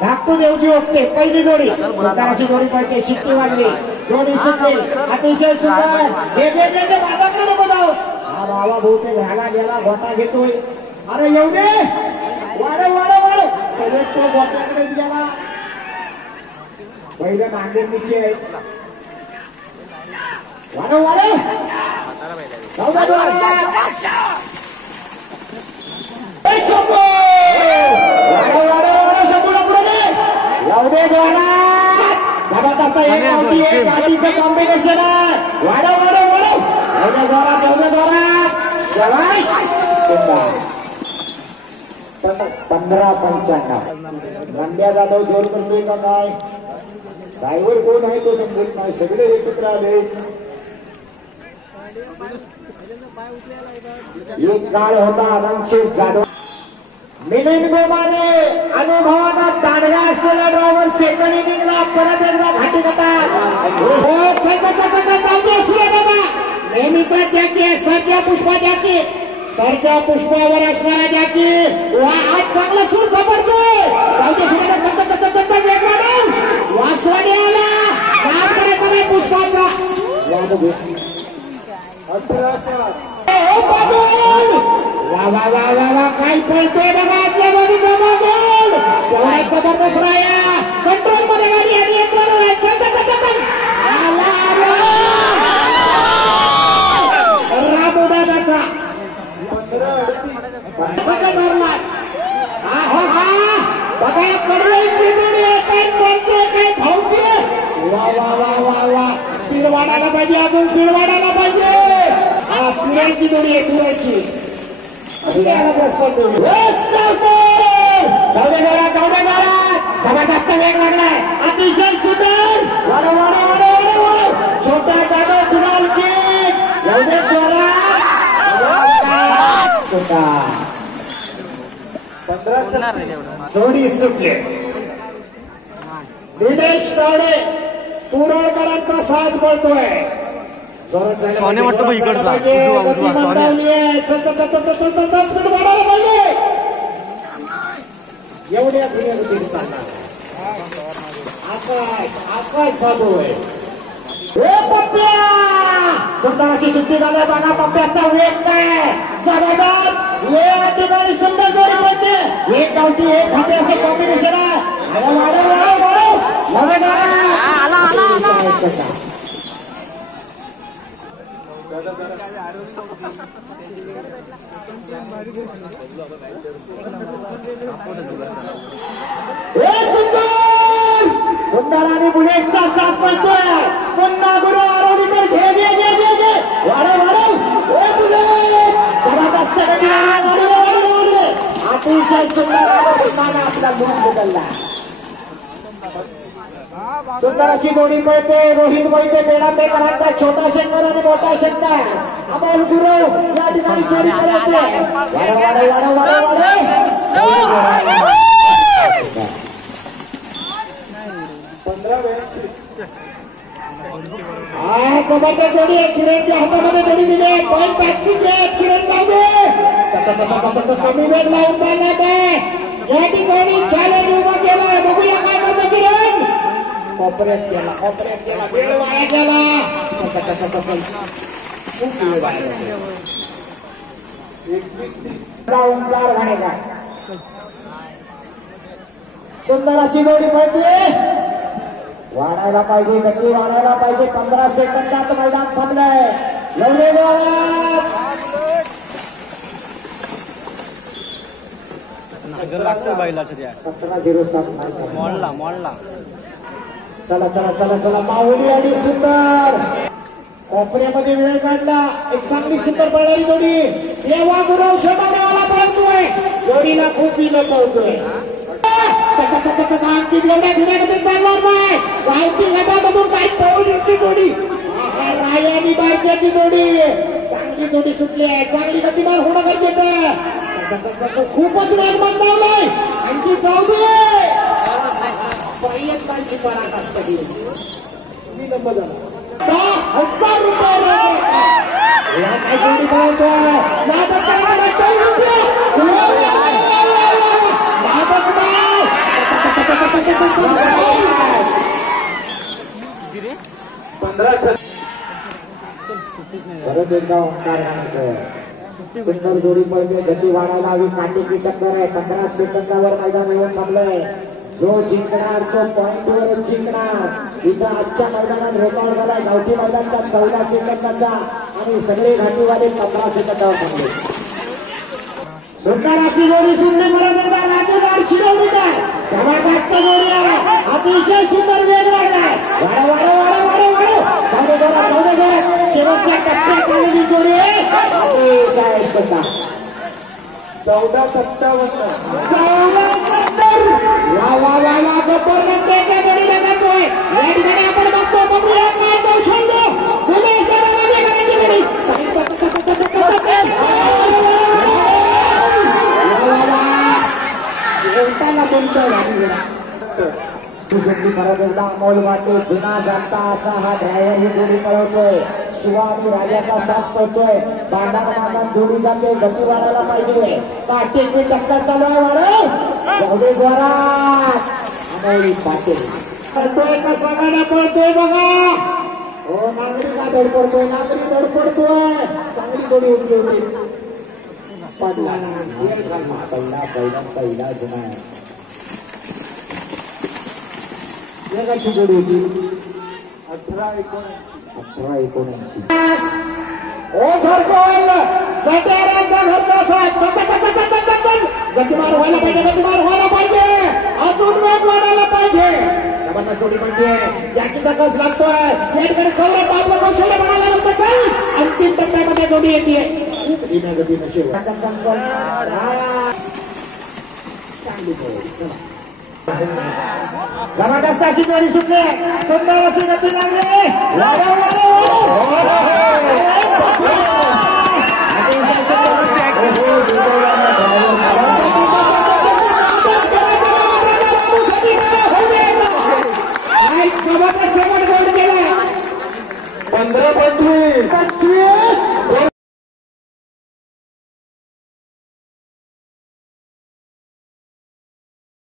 Dhaktu Devji okay पहिली जोडी सुंदराची जोडी पडते शिट्टी वाजली जोडी सुटली अतिशय सुंदर घे बाबाकडे नको जाऊ हा बाबा बहुतेक घाला गेला गोटा घेतोय अरे येऊ दे वाढ पहिले तो गोट्याकडेच गेला पहिले नांदेड निचे आहे वाढ गाडीचं कॉम्बिनेशन आहे वाढ 15-95 मंड्या जाधव जोर करतोय का काय ड्रायव्हर कोण आहे तो समजत नाही सगळे एकत्र आले एक काळ होता रणशेठ जाधव मिलिंद गोमाने अनुभवाचा दांडगा असलेला ड्रायव्हर सेकंड इनिंगला परत एकदा घाटी गटात नेहमीचा जॅकी सरक्या पुष्पा जॅकी सरक्या पुष्पावर असणारा जॅकी आज चांगला सूर सापडतोय वासवाडी आला काम करायचं नाही पुष्पाचा वा काय पळतोय बघा आपल्या बाजूचा मागून तेवढा जबरदस्त राया कंट्रोल मध्ये गाडी आणि एक रामोदाचा बघा कडवे काय चालते काय धावते वा स्पीड वाढायला पाहिजे अजून स्पीड वाढायला पाहिजे हा पुरायची जोडी आहे पुरायची जबरदस्त वेग लागलाय अतिशय सुंदर छोटा जाधव कुणाल एवढे जोडी सुटले दिनेश तावडे पुरळकरांचा साज बोलतोय सोने वाटतं इकडचा एवढ्या आकाश चालू आहे सुंदर अशी सुट्टी झाली बघा पप्प्याचा वेग काय जबरदस्त या ठिकाणी सुंदर जोडी पडते एक गावची एक पप्प्याचे कॉम्बिनेशन आहे सुंदर आणि बुलेटचा साथ पडतोय पुन्हा गुरु आरोग्य घे वाढव जबरदस्त अतिशय सुंदर आपला गुण बदलला सुंदर अशी जोडी पळते रोहित मोहिते बेडापेकरांचा छोटा शंकर आणि मोठा शंकर अमोल गुरु या ठिकाणी जोडी पळते जबरदस्त जोडी आहे किरणच्या हातामध्ये जोडी दिली पण बॅटरीचे किरण लावले कमी वेळ लावून जाणार या ठिकाणी चॅलेंज उभा केलाय बघूया काय करतो किरण कॉपरेट केला वेळ वाया गेला सुंदर अशी जोडी पडते वाढायला पाहिजे गती वाढायला पाहिजे 15 सेकंदात मैदान थांबलंय लवले लागतं बैलाच्या 17-07 मॉलला चला माऊली आणि सुंदर कोपऱ्यामध्ये वेळ काढला एक चांगली सुंदर पळणारी जोडी देवा गुरव शोधावाला पळतोय जोडीला खूप विनोद होतोय चालणार नाही गावठी गटामधून काही पळून येते जोडी रायानी बारक्याची जोडी चांगली जोडी सुटली आहे चांगली गतिमान होणं गरजेचं आहे खूपच वेग बदलावलाय आणखी जाऊ दे पर्यंतांची पराकाष्ठ केली 10,000 रुपये काय जोडी पळतोय परत एकदा ओंकार गाणेकर. सुंदर जोडी पडते, गती वाढायला हवी, काटेकी टक्कर आहे. 15 सेकंदावर मैदान येऊन थांबलंय. जो जिंकणार तो पॉइंटवर जिंकणार. इथं आजच्या मैदानात रेकॉर्ड झालाय गावठी मैदानचा 14 सेकंदाचा आणि सगळे घाटीवाले 15 सेकंदावर थांबले. सुंदर अशी जोडी सुंदर परत एकदा राजूदार शिरवलीकर. जबरदस्त जोडी आहे, अतिशय सुंदर वेग लागलाय. वाढ वाढ वाढ वाढ वाढ धावणे जोरात शेवटच्या टप्प्यात आलेली जोडी आहे. अतिशय सुंदर 14-57 वा वा वा वा गप्पर म्हणते त्या जोडीला जातोय. या ठिकाणी आपण बघतो बघूया काय कौशल्य अमोल वाटे जुना जाणता असा हा ड्रायव्हर ही जोडी पळवतोय. शिवा आणि राजाचा साथ पडतोय. बांधात जोडी जाते, गती वाढायला पाहिजे. काटेची टक्कर चालू आहे. वाढव जाऊदे जोरात. अमोल पाटील पळतोय, कसा गाडा पळतोय बघा. हो नागरी का धडपडतोय, नागरी धडपडतोय. चांगली जोडी उठली होती. पडला पहिला पहिला पहिला जुना आहे. जगाची जोडी होती 18-19. ओ सरकोल सट्यारांचा घरचा साथ गतिमान व्हायला पाहिजे, गतिमान व्हायला पाहिजे, अजून वेग वाढायला पाहिजे. जबरदस्त जोडी म्हणते, जॅकीचा कस लागतोय. या ठिकाणी सौरभ बाबू कौशल्य म्हणायला लागतं. अंतिम टप्प्यामध्ये जोडी येते. गतीनं शेवटचा जबरदस्त अशी जोडी सुटली. सुंदर अशी गती लागली. शेवट गोड गेला 15-25